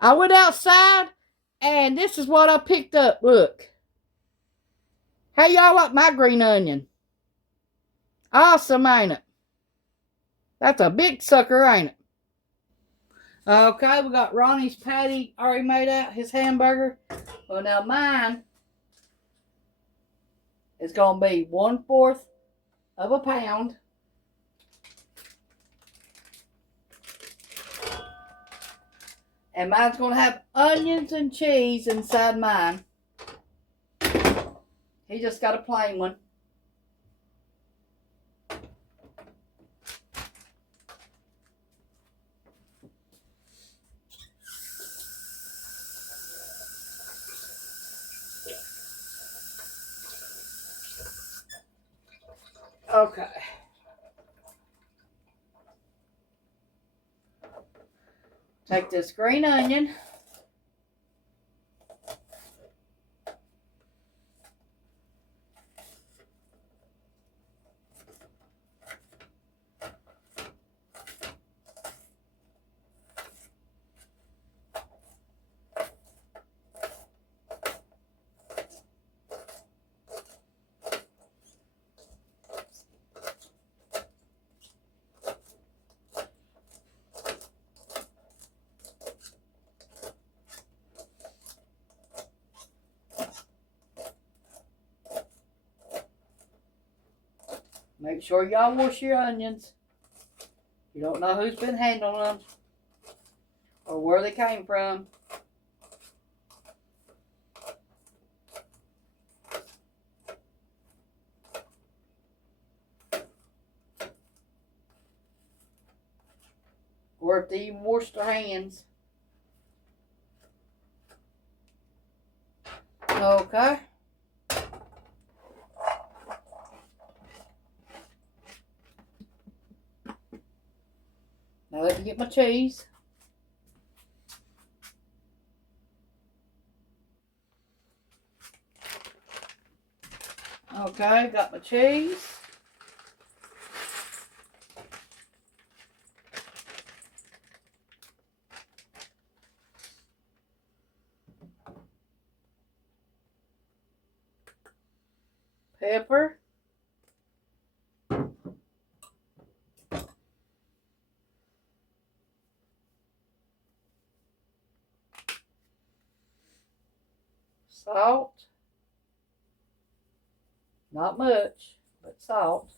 I went outside and this is what I picked up. Look. How y'all like my green onion? Awesome, ain't it? That's a big sucker, ain't it? Okay, we got Ronnie's patty already made out, his hamburger. Well, now mine is going to be 1/4 of a pound. And mine's going to have onions and cheese inside mine. He just got a plain one. Okay. Take this green onion. Make sure y'all wash your onions. You don't know who's been handling them or where they came from. Or if they even washed their hands. Okay. Now let me get my cheese. Okay, got my cheese. Pepper. Salt. Not much, but salt.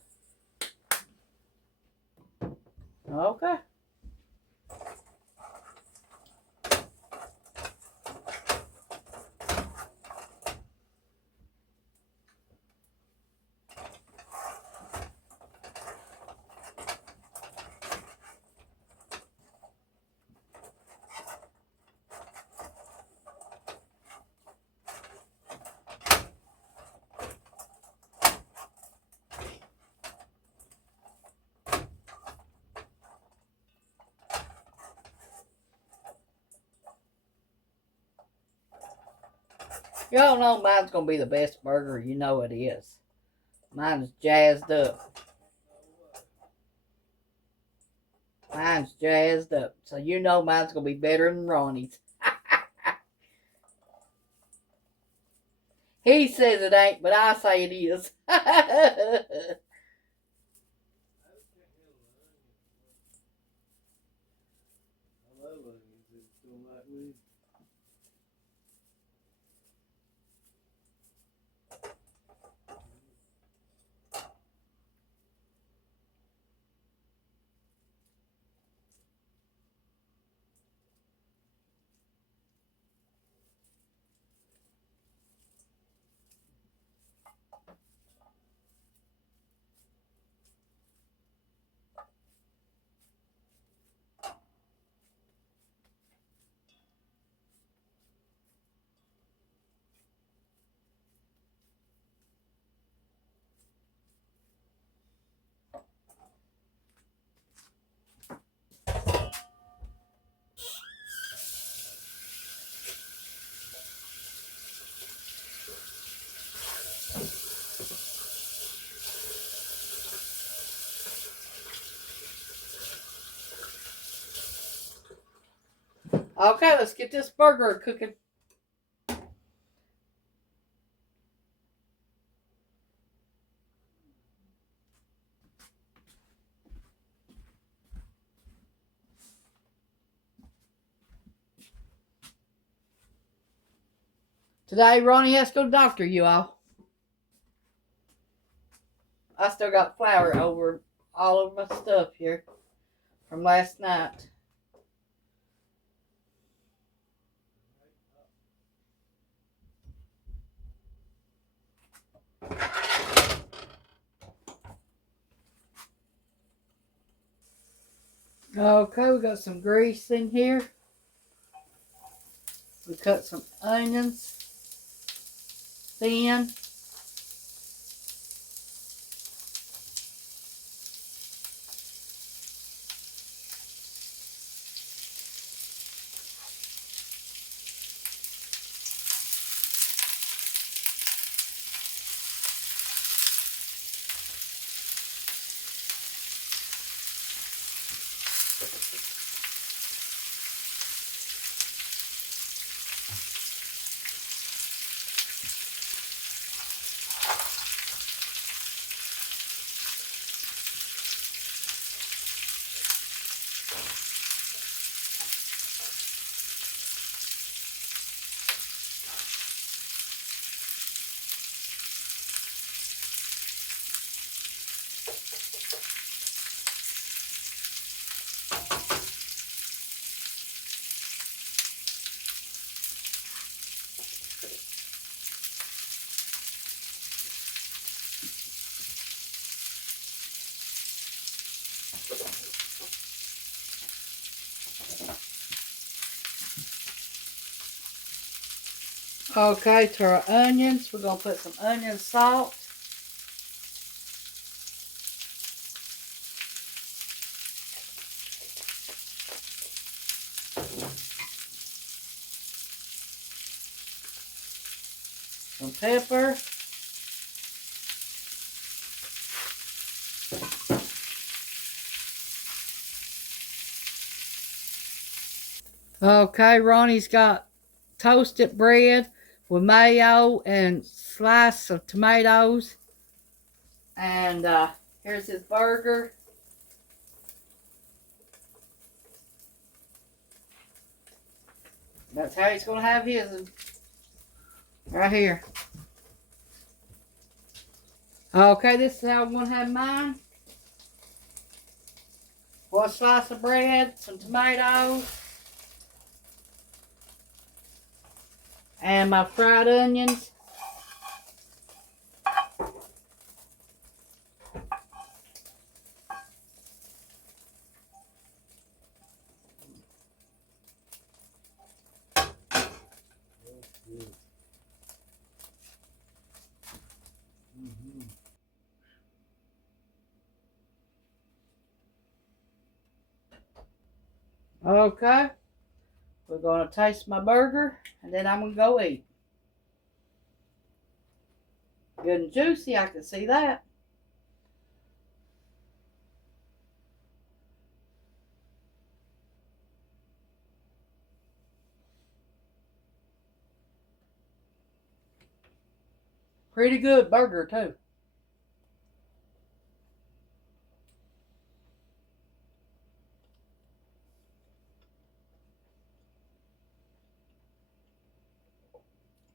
Okay. Y'all know mine's going to be the best burger. You know it is. Mine's jazzed up. Mine's jazzed up. So you know mine's going to be better than Ronnie's. He says it ain't, but I say it is. Okay, let's get this burger cooking. Today, Ronnie has to go to the doctor, you all. I still got flour over all of my stuff here from last night. Okay, we got some grease in here. We cut some onions thin. Okay, to our onions, we're going to put some onion salt. Some pepper. Okay, Ronnie's got toasted bread with mayo and slice of tomatoes. And here's his burger. That's how he's going to have his. Right here. Okay, this is how I'm going to have mine. One slice of bread, some tomatoes, and my fried onions. Okay, we're going to taste my burger, and then I'm going to go eat. Good and juicy, I can see that. Pretty good burger, too.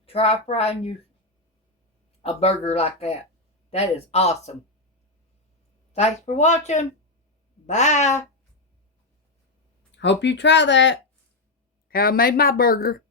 Try frying you a burger like that. That is awesome. Thanks for watching. Bye. Hope you try that. How I made my burger.